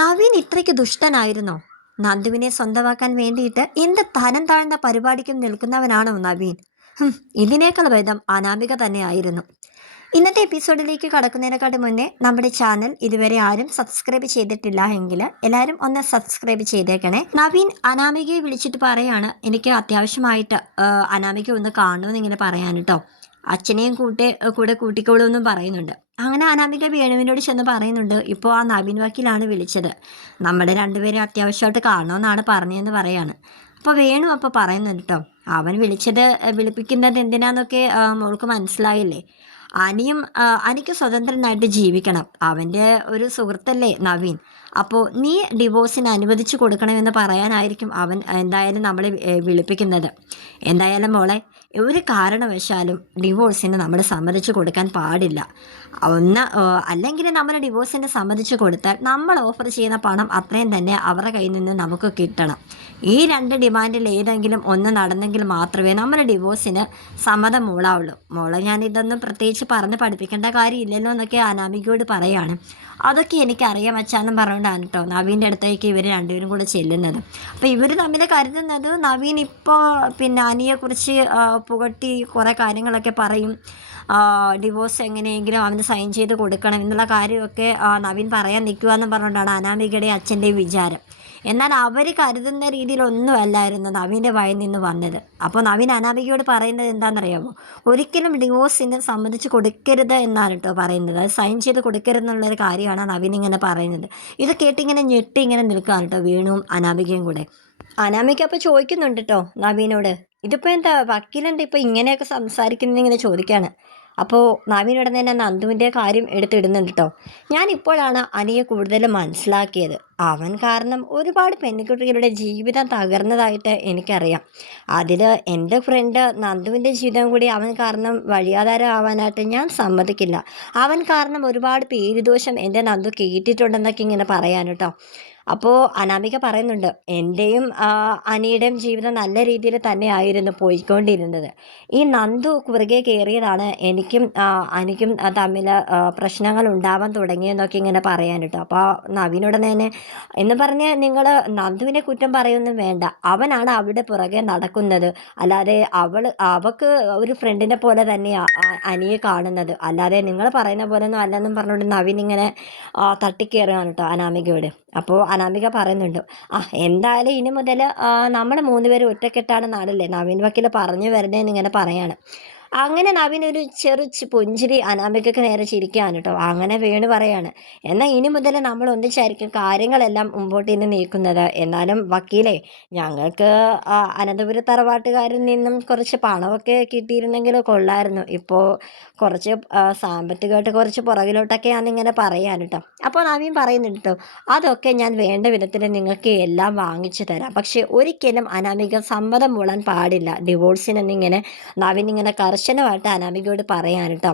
നവീൻ ഇത്രയ്ക്ക് ദുഷ്ടനായിരുന്നോ? നന്ദുവിനെ സ്വന്തമാക്കാൻ വേണ്ടിയിട്ട് എന്ത് തരം താഴ്ന്ന പരിപാടിക്കും നിൽക്കുന്നവനാണോ നവീൻ? ഇതിനേക്കാൾ ഭേദം അനാമിക തന്നെ ആയിരുന്നു. ഇന്നത്തെ എപ്പിസോഡിലേക്ക് കടക്കുന്നതിനെക്കാട്ട് മുന്നേ നമ്മുടെ ചാനൽ ഇതുവരെ ആരും സബ്സ്ക്രൈബ് ചെയ്തിട്ടില്ല എങ്കിൽ എല്ലാവരും ഒന്ന് സബ്സ്ക്രൈബ് ചെയ്തേക്കണേ. നവീൻ അനാമികയെ വിളിച്ചിട്ട് പറയാണ്, എനിക്ക് അത്യാവശ്യമായിട്ട് അനാമിക ഒന്ന് കാണണമെന്ന് ഇങ്ങനെ പറയാൻ കേട്ടോ. അച്ഛനെയും കൂടെ കൂട്ടിക്കോളൂ എന്നും പറയുന്നുണ്ട്. അങ്ങനെ അനാമിക വേണുവിനോട് ചെന്ന് പറയുന്നുണ്ട്, ഇപ്പോൾ ആ നവീൻ വക്കീലാണ് വിളിച്ചത്, നമ്മുടെ രണ്ടുപേരെ അത്യാവശ്യമായിട്ട് കാണണമെന്നാണ് പറഞ്ഞതെന്ന് പറയാണ്. അപ്പോൾ വേണു അപ്പോൾ പറയുന്നുണ്ട് കേട്ടോ, അവൻ വിളിപ്പിക്കുന്നത് എന്തിനാന്നൊക്കെ മോൾക്ക് മനസ്സിലായില്ലേ? അനിക്ക് സ്വതന്ത്രനായിട്ട് ജീവിക്കണം, അവൻ്റെ ഒരു സുഹൃത്തല്ലേ നവീൻ. അപ്പോൾ നീ ഡിവോഴ്സിന് അനുവദിച്ചു കൊടുക്കണമെന്ന് പറയാനായിരിക്കും അവൻ എന്തായാലും നമ്മളെ വിളിപ്പിക്കുന്നത്. എന്തായാലും മോളെ, ഒരു കാരണവശാലും ഡിവോഴ്സിന് നമ്മൾ സമ്മതിച്ചു കൊടുക്കാൻ പാടില്ല. അല്ലെങ്കിൽ നമ്മൾ ഡിവോഴ്സിന് സമ്മതിച്ചു കൊടുത്താൽ നമ്മൾ ഓഫർ ചെയ്യുന്ന പണം അത്രയും തന്നെ അവരുടെ കയ്യിൽ നിന്ന് നമുക്ക് കിട്ടണം. ഈ രണ്ട് ഡിമാൻഡിൽ ഏതെങ്കിലും ഒന്ന് നടന്നെങ്കിൽ മാത്രമേ നമ്മൾ ഡിവോഴ്സിന് സമ്മതം മൂളാവുള്ളൂ. മോളെ, ഞാൻ ഇതൊന്നും പ്രത്യേകിച്ച് പറഞ്ഞ് പഠിപ്പിക്കേണ്ട കാര്യമില്ലല്ലോ എന്നൊക്കെ അനാമികയോട് പറയാണ്. അതൊക്കെ എനിക്കറിയാം അച്ഛാന്നും പറഞ്ഞുകൊണ്ടാണ് കേട്ടോ നവീൻ്റെ അടുത്തേക്ക് ഇവർ രണ്ടുപേരും കൂടെ ചെല്ലുന്നത്. അപ്പോൾ ഇവർ തമ്മിൽ കരുതുന്നത് നവീൻ ഇപ്പോൾ അനിയെക്കുറിച്ച് പുകട്ടി കുറേ കാര്യങ്ങളൊക്കെ പറയും, ഡിവോഴ്സ് എങ്ങനെയെങ്കിലും അവന് സൈൻ ചെയ്ത് കൊടുക്കണം എന്നുള്ള കാര്യമൊക്കെ നവീൻ പറയാൻ നിൽക്കുക എന്ന് പറഞ്ഞുകൊണ്ടാണ് അനാമികയുടെ അച്ഛൻ്റെയും വിചാരം. എന്നാൽ അവർ കരുതുന്ന രീതിയിലൊന്നും അല്ലായിരുന്നു നവീൻ്റെ വായിൽ നിന്ന് വന്നത്. അപ്പോൾ നവീൻ അനാമികയോട് പറയുന്നത് എന്താണെന്നറിയാമോ? ഒരിക്കലും ഡിവോഴ്സിന് സമ്മതിച്ച് കൊടുക്കരുത് എന്നാണ് കേട്ടോ പറയുന്നത്. അത് സൈൻ ചെയ്ത് കൊടുക്കരുതെന്നുള്ളൊരു കാര്യമാണ് നവീൻ ഇങ്ങനെ പറയുന്നത്. ഇത് കേട്ടിങ്ങനെ ഞെട്ടി ഇങ്ങനെ നിൽക്കുകയാണ് കേട്ടോ വേണുവും അനാമികയും കൂടെ. അനാമിക അപ്പോൾ ചോദിക്കുന്നുണ്ട് കേട്ടോ നവീനോട്, ഇതിപ്പോൾ എന്താ വക്കീലെന്താ ഇപ്പോൾ ഇങ്ങനെയൊക്കെ സംസാരിക്കുന്നതിങ്ങനെ ചോദിക്കുകയാണ്. അപ്പോൾ നവീൻ ഉടനെ തന്നെ നന്ദുവിൻ്റെ കാര്യം എടുത്തിടുന്നുണ്ട് കേട്ടോ. ഞാനിപ്പോഴാണ് അനിയെ കൂടുതൽ മനസ്സിലാക്കിയത്. അവൻ കാരണം ഒരുപാട് പെൺകുട്ടികളുടെ ജീവിതം തകർന്നതായിട്ട് എനിക്കറിയാം. അതിൽ എൻ്റെ ഫ്രണ്ട് നന്ദുവിൻ്റെ ജീവിതം കൂടി അവൻ കാരണം വഴിയാധാരം ആവാനായിട്ട് ഞാൻ സമ്മതിക്കില്ല. അവൻ കാരണം ഒരുപാട് പേരുദോഷം എൻ്റെ നന്ദു കേട്ടിട്ടുണ്ടെന്നൊക്കെ ഇങ്ങനെ പറയാൻ കേട്ടോ. അപ്പോൾ അനാമിക പറയുന്നുണ്ട്, എൻ്റെയും അനിയുടെയും ജീവിതം നല്ല രീതിയിൽ തന്നെയായിരുന്നു പോയിക്കൊണ്ടിരുന്നത്. ഈ നന്ദു കുറുകെ കയറിയതാണ് അനിക്കും തമ്മിൽ പ്രശ്നങ്ങൾ ഉണ്ടാവാൻ തുടങ്ങിയെന്നൊക്കെ ഇങ്ങനെ പറയാൻ കേട്ടോ. അപ്പോൾ നവീനുടനെ തന്നെ എന്ന് പറഞ്ഞ് നിങ്ങൾ നന്ദുവിനെ കുറ്റം പറയൊന്നും വേണ്ട, അവനാണ് അവിടെ പുറകെ നടക്കുന്നത്, അല്ലാതെ അവൾക്ക് ഒരു ഫ്രണ്ടിനെ പോലെ തന്നെയാണ് അനിയെ കാണുന്നത്, അല്ലാതെ നിങ്ങൾ പറയുന്ന പോലെ ഒന്നും അല്ലെന്നും പറഞ്ഞുകൊണ്ട് നവീൻ ഇങ്ങനെ തട്ടിക്കയറുകയാണ് കേട്ടോ അനാമികയോട്. അപ്പോൾ അനാമിക പറയുന്നുണ്ട്, എന്തായാലും ഇനി മുതൽ നമ്മൾ മൂന്നുപേരും ഒറ്റക്കെട്ടാണ് നാടല്ലേ നവീൻ വക്കീൽ പറഞ്ഞു വരണേന്ന് ഇങ്ങനെ പറയാണ്. അങ്ങനെ നവീൻ ഒരു പുഞ്ചിരി അനാമികയ്ക്ക് നേരെ ചിരിക്കുകയാണ് കേട്ടോ. അങ്ങനെ വേണു പറയാണ്, എന്നാൽ ഇനി മുതൽ നമ്മൾ ഒന്നിച്ചായിരിക്കും കാര്യങ്ങളെല്ലാം മുമ്പോട്ട് ഇന്ന് നീക്കുന്നത്. എന്നാലും വക്കീലേ, ഞങ്ങൾക്ക് അനന്തപുര തറവാട്ടുകാരിൽ നിന്നും കുറച്ച് പണമൊക്കെ കിട്ടിയിരുന്നെങ്കിൽ കൊള്ളായിരുന്നു. ഇപ്പോൾ കുറച്ച് സാമ്പത്തികമായിട്ട് കുറച്ച് പുറകിലോട്ടൊക്കെയാണ് ഇങ്ങനെ പറയാൻ കേട്ടോ. അപ്പോൾ നവീൻ പറയുന്നുണ്ട് കേട്ടോ, അതൊക്കെ ഞാൻ വേണ്ട വിധത്തിൽ നിങ്ങൾക്ക് എല്ലാം വാങ്ങിച്ചു തരാം, പക്ഷേ ഒരിക്കലും അനാമിക സമ്മതം മൂളാൻ പാടില്ല ഡിവോഴ്സിനെന്നിങ്ങനെ നവീൻ ഇങ്ങനെ കർശനമായിട്ട് അനാമികയോട് പറയാൻ കേട്ടോ.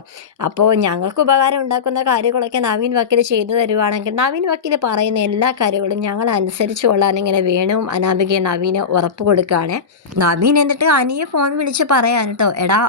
അപ്പോൾ ഞങ്ങൾക്ക് ഉപകാരം ഉണ്ടാക്കുന്ന കാര്യങ്ങളൊക്കെ നവീൻ വക്കീൽ ചെയ്തു തരുവാണെങ്കിൽ നവീൻ വക്കീൽ പറയുന്ന എല്ലാ കാര്യങ്ങളും ഞങ്ങൾ അനുസരിച്ച് കൊള്ളാൻ ഇങ്ങനെ വേണുവും അനാമികയും നവീന് ഉറപ്പ് കൊടുക്കുകയാണ്. നവീൻ എന്നിട്ട് അനിയെ ഫോൺ വിളിച്ച് പറയാൻ കേട്ടോ, എടാ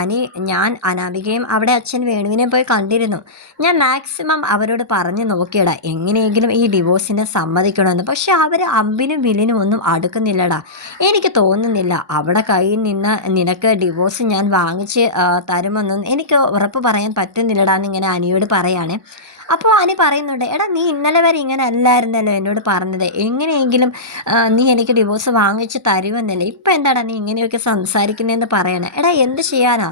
അനി, ഞാൻ അനാമികയും അവിടെ അച്ഛൻ വേണുവിനെ പോയി കണ്ടിരുന്നു. ഞാൻ മാക്സിമം അവരോട് പറഞ്ഞു നോക്കിയടാ, എങ്ങനെയെങ്കിലും ഈ ഡിവോഴ്സിനെ സമ്മതിക്കണമെന്ന്. പക്ഷെ അവർ അമ്പിനും വില്ലിനും ഒന്നും അടുക്കുന്നില്ലടാ. എനിക്ക് തോന്നുന്നില്ല അവിടെ കയ്യിൽ നിന്ന് നിനക്ക് ഡിവോഴ്സ് ഞാൻ വാങ്ങിച്ച് തരുമെന്നും എനിക്ക് ഉറപ്പ് പറയാൻ പറ്റുന്നില്ലടാ എന്നിങ്ങനെ അനിയോട് പറയാണ്. അപ്പോൾ അനി പറയുന്നുണ്ട്, എടാ നീ ഇന്നലെ വരെ ഇങ്ങനെ അല്ലായിരുന്നല്ലോ എന്നോട് പറഞ്ഞത്, എങ്ങനെയെങ്കിലും നീ എനിക്ക് ഡിവോഴ്സ് വാങ്ങിച്ച് തരുമെന്നല്ലേ, ഇപ്പം എന്താടാ നീ ഇങ്ങനെയൊക്കെ സംസാരിക്കുന്നതെന്ന് പറയണേ. എടാ എന്ത് ചെയ്യാനാ,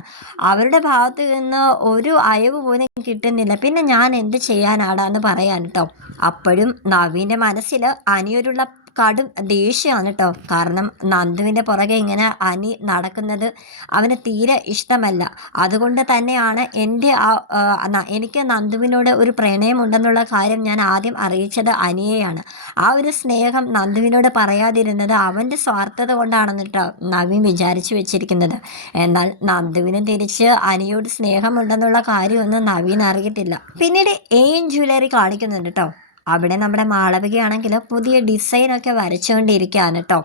അവരുടെ ഭാഗത്ത് നിന്ന് ഒരു അയവ് പോലും കിട്ടുന്നില്ല, പിന്നെ ഞാൻ എന്ത് ചെയ്യാനാടാ എന്ന് പറയാൻ കേട്ടോ. അപ്പോഴും നവീൻ്റെ മനസ്സിൽ അനിയോടുള്ള കടും ദേഷ്യമാണ് കേട്ടോ. കാരണം നന്ദുവിൻ്റെ പുറകെ ഇങ്ങനെ അനി നടക്കുന്നത് അവന് തീരെ ഇഷ്ടമല്ല. അതുകൊണ്ട് തന്നെയാണ് എനിക്ക് നന്ദുവിനോട് ഒരു പ്രണയമുണ്ടെന്നുള്ള കാര്യം ഞാൻ ആദ്യം അറിയിച്ചത് അനിയെയാണ്. ആ ഒരു സ്നേഹം നന്ദുവിനോട് പറയാതിരുന്നത് അവൻ്റെ സ്വാർത്ഥത കൊണ്ടാണെന്ന് കേട്ടോ നവീൻ വിചാരിച്ചു വെച്ചിരിക്കുന്നത്. എന്നാൽ നന്ദുവിനും തിരിച്ച് അനിയോട് സ്നേഹമുണ്ടെന്നുള്ള കാര്യമൊന്നും നവീൻ അറിയത്തില്ല. പിന്നീട് എയിൻ ജ്വല്ലറി കാണിക്കുന്നുണ്ട് കേട്ടോ. അവിടെ നമ്മുടെ മാളവികയാണെങ്കിൽ പുതിയ ഡിസൈനൊക്കെ വരച്ചുകൊണ്ടിരിക്കുകയാണ് കേട്ടോ.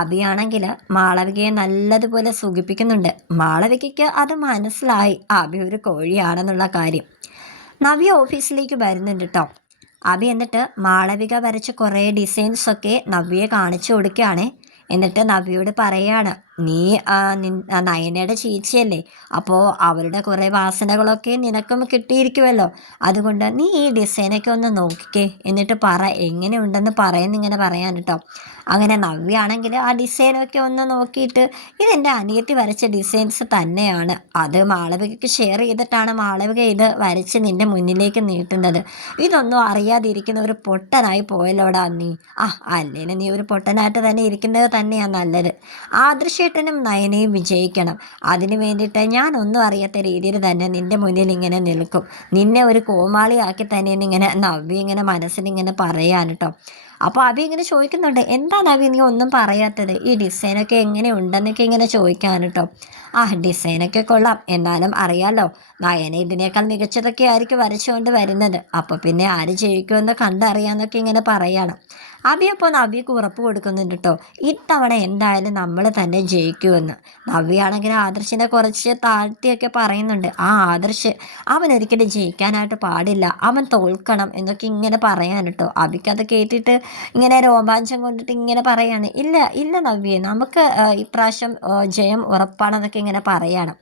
അഭിയാണെങ്കിൽ മാളവികയെ നല്ലതുപോലെ സുഖിപ്പിക്കുന്നുണ്ട്. മാളവികയ്ക്ക് അത് മനസ്സിലായി അഭി ഒരു കോഴിയാണെന്നുള്ള കാര്യം. നവ്യ ഓഫീസിലേക്ക് വരുന്നുണ്ട് കേട്ടോ. അഭി എന്നിട്ട് മാളവിക വരച്ച കുറേ ഡിസൈൻസൊക്കെ നവ്യയെ കാണിച്ചു കൊടുക്കുകയാണേ. എന്നിട്ട് നവ്യയോട് പറയാണ്, നീ നയനയുടെ ചേച്ചിയല്ലേ, അപ്പോൾ അവരുടെ കുറേ വാസനകളൊക്കെ നിനക്കും കിട്ടിയിരിക്കുമല്ലോ, അതുകൊണ്ട് നീ ഈ ഡിസൈനൊക്കെ ഒന്ന് നോക്കിക്കേ, എന്നിട്ട് പറ എങ്ങനെയുണ്ടെന്ന് പറയുന്നിങ്ങനെ പറയാൻ കേട്ടോ. അങ്ങനെ നവ്യാണെങ്കിൽ ആ ഡിസൈനൊക്കെ ഒന്ന് നോക്കിയിട്ട് ഇതെൻ്റെ അനിയത്തി വരച്ച ഡിസൈൻസ് തന്നെയാണ്, അത് മാളവികയ്ക്ക് ഷെയർ ചെയ്തിട്ടാണ് മാളവിക ഇത് വരച്ച് നിൻ്റെ മുന്നിലേക്ക് നീട്ടുന്നത്, ഇതൊന്നും അറിയാതിരിക്കുന്ന ഒരു പൊട്ടനായി പോയല്ലോടാ നീ. അല്ലെങ്കിൽ നീ ഒരു പൊട്ടനായിട്ട് തന്നെ ഇരിക്കുന്നത് തന്നെയാണ് നല്ലത്. ആദർശേട്ടനും നയനയും വിജയിക്കണം, അതിനു വേണ്ടിയിട്ട് ഞാനൊന്നും അറിയാത്ത രീതിയിൽ തന്നെ നിൻ്റെ മുന്നിൽ ഇങ്ങനെ നിൽക്കും, നിന്നെ ഒരു കോമാളിയാക്കി തന്നെ ഇങ്ങനെ നവ്യ ഇങ്ങനെ മനസ്സിലിങ്ങനെ പറയാൻ കേട്ടോ. അപ്പോൾ അഭി ഇങ്ങനെ ചോദിക്കുന്നുണ്ട്, എന്താ നവ്യ നീ ഒന്നും പറയാത്തത്, ഈ ഡിസൈനൊക്കെ എങ്ങനെ ഉണ്ടെന്നൊക്കെ ഇങ്ങനെ ചോദിക്കാൻ കേട്ടോ. ഡിസൈനൊക്കെ കൊള്ളാം, എന്നാലും അറിയാലോ നയന ഇതിനേക്കാൾ മികച്ചതൊക്കെ ആയിരിക്കും വരച്ചുകൊണ്ട് വരുന്നത്, അപ്പോൾ പിന്നെ ആര് ജയിക്കുമെന്ന് കണ്ടറിയാമെന്നൊക്കെ ഇങ്ങനെ പറയണം. അഭി അപ്പോൾ നവ്യക്ക് ഉറപ്പ് കൊടുക്കുന്നുണ്ട് കേട്ടോ, ഇത്തവണ എന്തായാലും നമ്മൾ തന്നെ ജയിക്കുമെന്ന്. നവ്യാണെങ്കിൽ ആദർശിനെ കുറച്ച് താഴ്ത്തിയൊക്കെ പറയുന്നുണ്ട്. ആദർശ് അവനൊരിക്കലും ജയിക്കാനായിട്ട് പാടില്ല, അവൻ തോൽക്കണം എന്നൊക്കെ ഇങ്ങനെ പറയാൻ കേട്ടോ. അഭിക്കത് കേട്ടിട്ട് ഇങ്ങനെ രോമാഞ്ചം കൊണ്ടിട്ട് ഇങ്ങനെ പറയാണ്, ഇല്ല ഇല്ല നവ്യേ, നമുക്ക് ഇപ്രാവശ്യം ജയം ഉറപ്പാണെന്നൊക്കെ ഇങ്ങനെ പറയണം.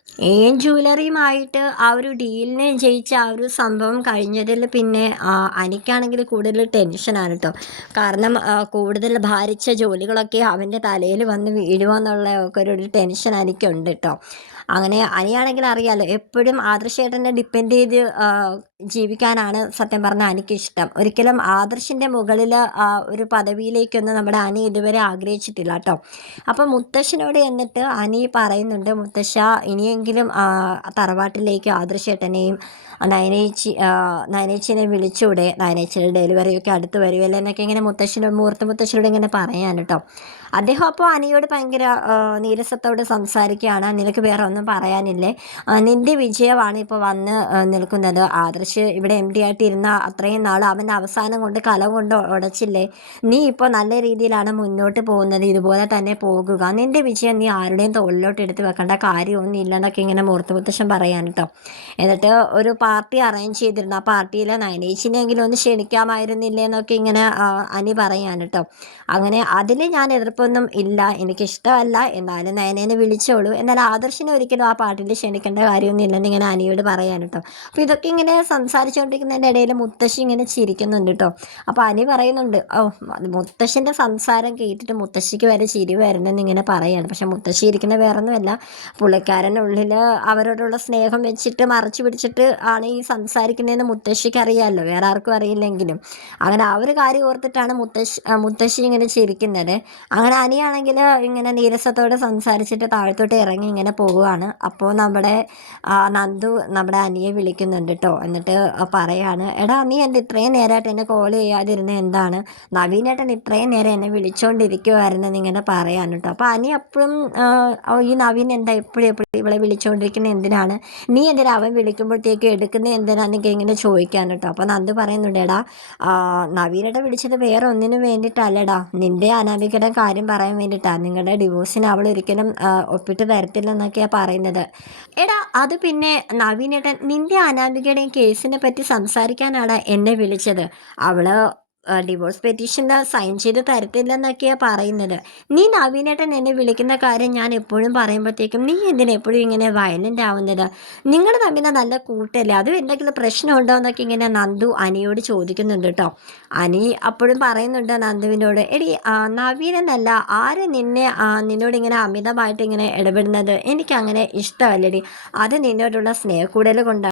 ജ്വല്ലറിയുമായിട്ട് ആ ഒരു ഡീലിനെ ജയിച്ച ആ ഒരു സംഭവം കഴിഞ്ഞതിൽ പിന്നെ എനിക്കാണെങ്കിൽ കൂടുതൽ ടെൻഷനാണ് കേട്ടോ. കാരണം കൂടുതൽ ഭാരിച്ച ജോലികളൊക്കെ അവൻ്റെ തലയിൽ വന്ന് വീഴുമെന്നുള്ള ഒക്കെ ഒരു ടെൻഷൻ എനിക്കുണ്ട് കേട്ടോ. അങ്ങനെ അനിയാണെങ്കിൽ അറിയാലോ, എപ്പോഴും ആദർശേട്ടനെ ഡിപ്പെൻഡ് ചെയ്ത് ജീവിക്കാനാണ് സത്യം പറഞ്ഞാൽ എനിക്കിഷ്ടം. ഒരിക്കലും ആദർശിൻ്റെ മുകളിൽ ഒരു പദവിയിലേക്കൊന്നും നമ്മുടെ അനി ഇതുവരെ ആഗ്രഹിച്ചിട്ടില്ല കേട്ടോ. അപ്പം മുത്തശ്ശനോട് എന്നിട്ട് അനി പറയുന്നുണ്ട്, മുത്തശ്ശ ഇനിയെങ്കിലും തറവാട്ടിലേക്ക് ആദർശേട്ടനെയും നയനേച്ചിനെ വിളിച്ചൂടെ, നയനേച്ചിയുടെ ഡെലിവറിയൊക്കെ അടുത്ത് വരുമല്ലോ എന്നൊക്കെ ഇങ്ങനെ മുത്തശ്ശനോട് ഇങ്ങനെ പറയാൻ കേട്ടോ. അദ്ദേഹം അപ്പോൾ അനിയോട് ഭയങ്കര നീരസത്തോട് സംസാരിക്കുകയാണ്, നിനക്ക് വേറെ ഒന്നും പറയാനില്ലേ, നിൻ്റെ വിജയമാണ് ഇപ്പോൾ വന്ന് നിൽക്കുന്നത്, ആദർശ് ഇവിടെ MD ആയിട്ടിരുന്ന അത്രയും നാൾ അവൻ്റെ അവസാനം കൊണ്ട് കലം കൊണ്ട് ഉടച്ചില്ലേ, നീ ഇപ്പോൾ നല്ല രീതിയിലാണ് മുന്നോട്ട് പോകുന്നത്, ഇതുപോലെ തന്നെ പോകുക, നിൻ്റെ വിജയം നീ ആരുടെയും തോളിലോട്ട് എടുത്ത് വെക്കേണ്ട കാര്യമൊന്നും ഇല്ലെന്നൊക്കെ ഇങ്ങനെ മുത്തശ്ശൻ പറയാൻ കേട്ടോ. എന്നിട്ട് ഒരു പാർട്ടി അറേഞ്ച് ചെയ്തിരുന്നു, ആ പാർട്ടിയിൽ നയനേച്ചിനെങ്കിലും ഒന്ന് ക്ഷണിക്കാമായിരുന്നില്ലേ എന്നൊക്കെ ഇങ്ങനെ അനി പറയാൻ കേട്ടോ. അങ്ങനെ അതിൽ ഞാൻ എതിർപ്പൊന്നും ഇല്ല, എനിക്കിഷ്ടമല്ല, എന്നാലും നയനേനെ വിളിച്ചോളൂ, എന്നാൽ ആദർശിനെ ഒരിക്കലും ആ പാർട്ടിയിൽ ക്ഷണിക്കേണ്ട കാര്യമൊന്നും ഇല്ലെന്ന് ഇങ്ങനെ അനിയോട് പറയാൻ കേട്ടോ. അപ്പോൾ ഇതൊക്കെ ഇങ്ങനെ സംസാരിച്ചുകൊണ്ടിരിക്കുന്നതിൻ്റെ ഇടയിൽ മുത്തശ്ശി ഇങ്ങനെ ചിരിക്കുന്നുണ്ട് കേട്ടോ. അപ്പോൾ അനി പറയുന്നുണ്ട്, മുത്തശ്ശൻ്റെ സംസാരം കേട്ടിട്ട് മുത്തശ്ശിക്ക് വരെ ചിരി വരണമെന്ന് ഇങ്ങനെ പറയാണ്. പക്ഷെ മുത്തശ്ശി ഇരിക്കുന്ന വേറൊന്നുമല്ല, പുള്ളിക്കാരനുള്ളിൽ അവരോടുള്ള സ്നേഹം വെച്ചിട്ട് മറച്ചു പിടിച്ചിട്ട് ആണ് ഈ സംസാരിക്കുന്നതെന്ന് മുത്തശ്ശിക്ക് അറിയാമല്ലോ, വേറെ ആർക്കും അറിയില്ലെങ്കിലും. അങ്ങനെ ആ ഒരു കാര്യം ഓർത്തിട്ടാണ് മുത്തശ്ശി ഇങ്ങനെ ചിരിക്കുന്നത്. അങ്ങനെ അനിയാണെങ്കിൽ ഇങ്ങനെ നീരസത്തോട് സംസാരിച്ചിട്ട് താഴത്തോട്ട് ഇറങ്ങി ഇങ്ങനെ പോവുകയാണ്. അപ്പോൾ നമ്മുടെ നന്ദു നമ്മുടെ അനിയെ വിളിക്കുന്നുണ്ട് കേട്ടോ. എന്നിട്ട് പറയാണ്, എടാ നീ എൻ്റെ ഇത്രയും നേരമായിട്ട് എന്നെ കോൾ ചെയ്യാതിരുന്നത് എന്താണ്, നവീനേട്ടൻ ഇത്രയും നേരം എന്നെ വിളിച്ചുകൊണ്ടിരിക്കുമായിരുന്നെന്ന് ഇങ്ങനെ പറയാൻ കേട്ടോ. അപ്പോൾ അനി അപ്പോഴും ഈ നവീൻ എന്താ എപ്പോഴും ഇവളെ വിളിച്ചുകൊണ്ടിരിക്കുന്നത് എന്തിനാണ്, നീ എന്തിനാ അവൻ വിളിക്കുമ്പോഴത്തേക്ക് എടുക്കുന്നത് എന്തിനാന്നൊക്കെ ഇങ്ങനെ ചോദിക്കാൻ കേട്ടോ. അപ്പോൾ നന്ദു പറയുന്നുണ്ട്, എടാ നവീനേട്ടൻ വിളിച്ചത് വേറെ ഒന്നിനും വേണ്ടിയിട്ടല്ലടാ, നിൻ്റെ അനാമികയുടെ കാര്യം പറയാൻ വേണ്ടിയിട്ടാണ്, നിങ്ങളുടെ ഡിവോഴ്സിന് അവൾ ഒരിക്കലും ഒപ്പിട്ട് തരത്തില്ലെന്നൊക്കെയാണ് പറയുന്നത്. എടാ അത് പിന്നെ നവീനേട്ടൻ നിൻ്റെ അനാമികയുടെയും കേസിനെ പറ്റി സംസാരിക്കാനാണ് എന്നെ വിളിച്ചത്, അവള് ഡിവോഴ്സ് പെറ്റീഷൻ്റെ സൈൻ ചെയ്ത് തരത്തില്ലെന്നൊക്കെയാണ് പറയുന്നത്. നീ നവീനേട്ടൻ എന്നെ വിളിക്കുന്ന കാര്യം ഞാൻ എപ്പോഴും പറയുമ്പോഴത്തേക്കും നീ എന്തിനാ എപ്പോഴും ഇങ്ങനെ വയലൻ്റ് ആവുന്നത്, നിങ്ങൾ തമ്മിൽ നല്ല കൂട്ടല്ലേ, അതും എന്തെങ്കിലും പ്രശ്നമുണ്ടോ എന്നൊക്കെ ഇങ്ങനെ നന്ദു അനിയോട് ചോദിക്കുന്നുണ്ട് കേട്ടോ. അനി അപ്പോഴും പറയുന്നുണ്ട് നന്ദുവിനോട്, എടി നവീനെന്നല്ല ആര് നിന്നോട് ഇങ്ങനെ അമിതമായിട്ട് ഇങ്ങനെ ഇടപെടുന്നത് എനിക്കങ്ങനെ ഇഷ്ടമല്ലടി, അത് നിന്നോടുള്ള സ്നേഹക്കൂടൽ കൊണ്ടാണ്.